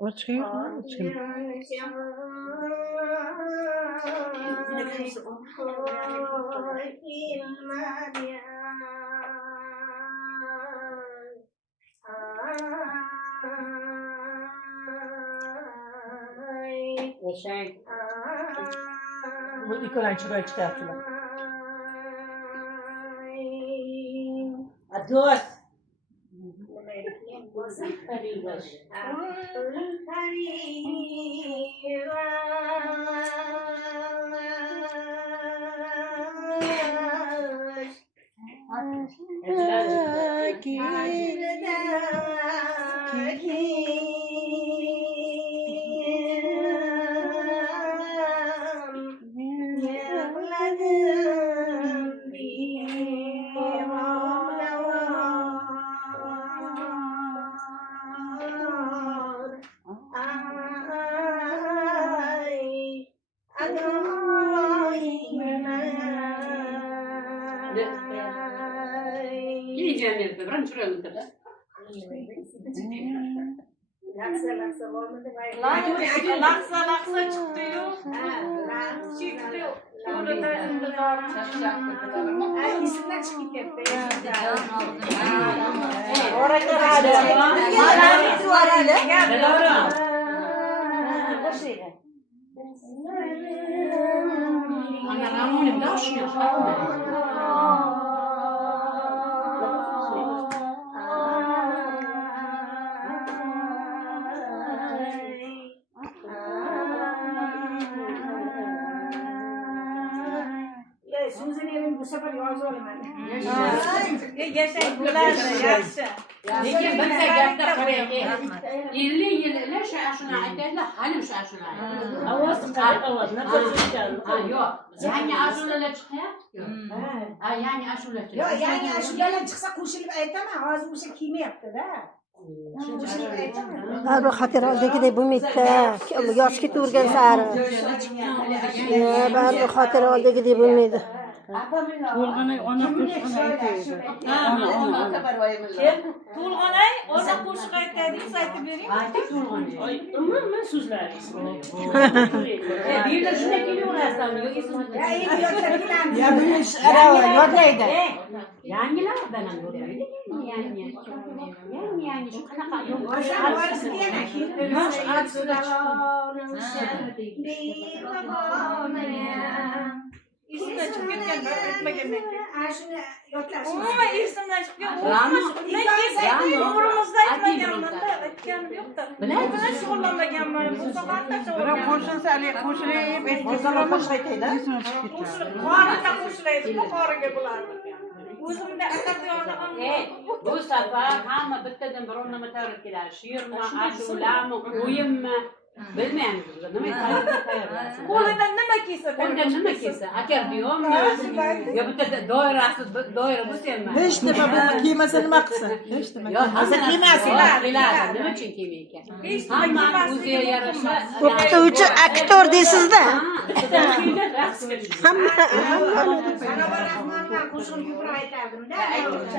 Açıyor mu? Açıyor. Bu ilk öğren çıkıyor çıkarttılar. Ados. Yiyeceğim yerine, ben şuraya kadar. Laksa çıktı yok. Çıktı. Orada İsimler çıkıp gitti. Orada hadi. Malami duvarıyla. Ana Ramon'un da hoşuyor. Suzi'nin bu sefer yolcu olamadı. yaşayın bular da yaşa. Lekin ben de gapda qarayki. 50 yil ila shuna aytadilar, hali shuna. Avaz avaz. Nafas çıkardı. Ha yo'q. Yangi ashulalar chiqyapti. Ha yangi ashula Yo chiqyapti. yani ashulalar chiqsa qo'shilib aytaman. Hozir o'sha kiymayapti-da. Qo'shilib aytaman. Har bir xatir oldagidek bo'lmaydi-da. Yosh ketavergan sari. Baribir xatir oldagidek bo'lmaydi. To'lg'anay ona qo'shqani aytaydi. To'lg'anay ona qo'shiq aytadi, siz aytib bering. Aytib to'lg'anay. Umuman so'zlaringiz. Bu yerda shunday kelaverasizlar, yo'q esimizda. Ya endi yoshlar Ya bilish yodlaydi. Yangilardan ham o'rgandik. Yangi shu qanaqa yosh ashulalar. Esimdan chiqib ketgan, aytmagandan keyin. Ashula yodlash. Umuman esimdan chiqib Ramo. umrimizda aytmaganman-da, aytganim yo'q-da. Bilan shug'ullanmaganman. Bu sohada Biroq qo'shilsa haligi qo'shilib aytmasalar qo'shiq aytaydi. qorinda qo'shilaydi, qoriga bularni. O'zimda akkordeonni Bu safar hamma bittadan biror nima tayyorlab keladi. She'rmi, ashulami, o'yinmi? Bilmaymiz biz. Nima tayyorlayapsiz? qo'lidan nima kiysa, Qo'ldan nima kelsa, akkordionmi? Yo bitta doirasiz doira bo'lsa ham. Hech nima bo'lmay kiymasa nima qilsin? Hech nima. Hozir kiymasin. Nima uchun kiymaykan? Hamma o'ziga yarasha. O'qituvchi aktor deysiz-da. Hamma Rahmonman qo'shiqni ko'proq aytardim-da.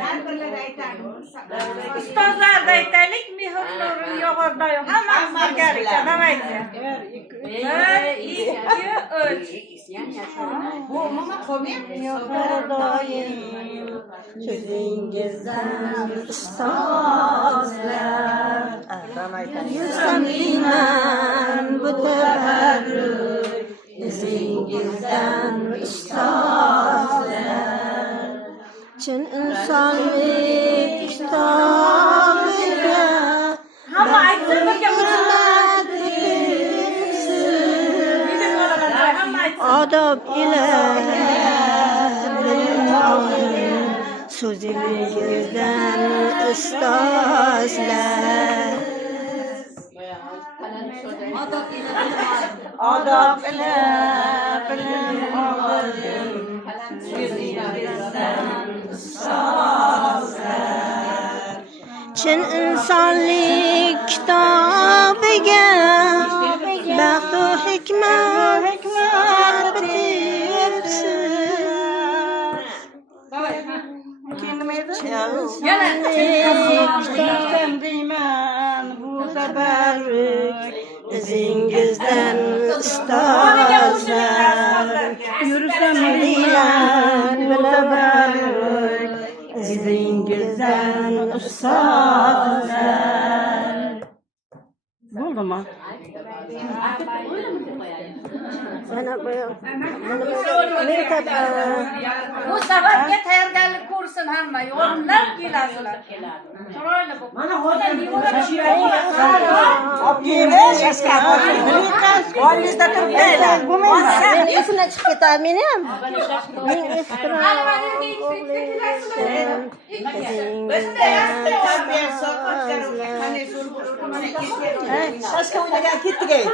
Har birlari aytardim. ustozlarni aytaylik, mehr nurini yog'ordayu hammamiz birgalikda nima aytsak? 1, 2, 3. Bu umuman qolmayapti. doim so'zingizdan ustozlar. Yursam iman bu tabarruk izingizdan ustozlar. Chin insonlik kitobiga Hamma aytsin birga odob ila so'zingizdan ustozlar. Odob ila bilim oldim. Chin insonlik kitobiga baxtu hikmat bitirsin. Keyin nima edi? Yana Kitob deyman, bu izingizdan ustozlar Yürüsem bilan bilaman izingizdan ustozlar. Buldu mu? Mana bu Amerikada Bu safatga tayyorgarlik ko'rsin hamma. Yo'ldan kelasizlar. Chiroyli bo'lib. Mana hozir Yine şaşkat. Oynizda turibdilar. men esimdan chiqib ketadi meni ham. Men Şaşka o'ynagan ketdik ey.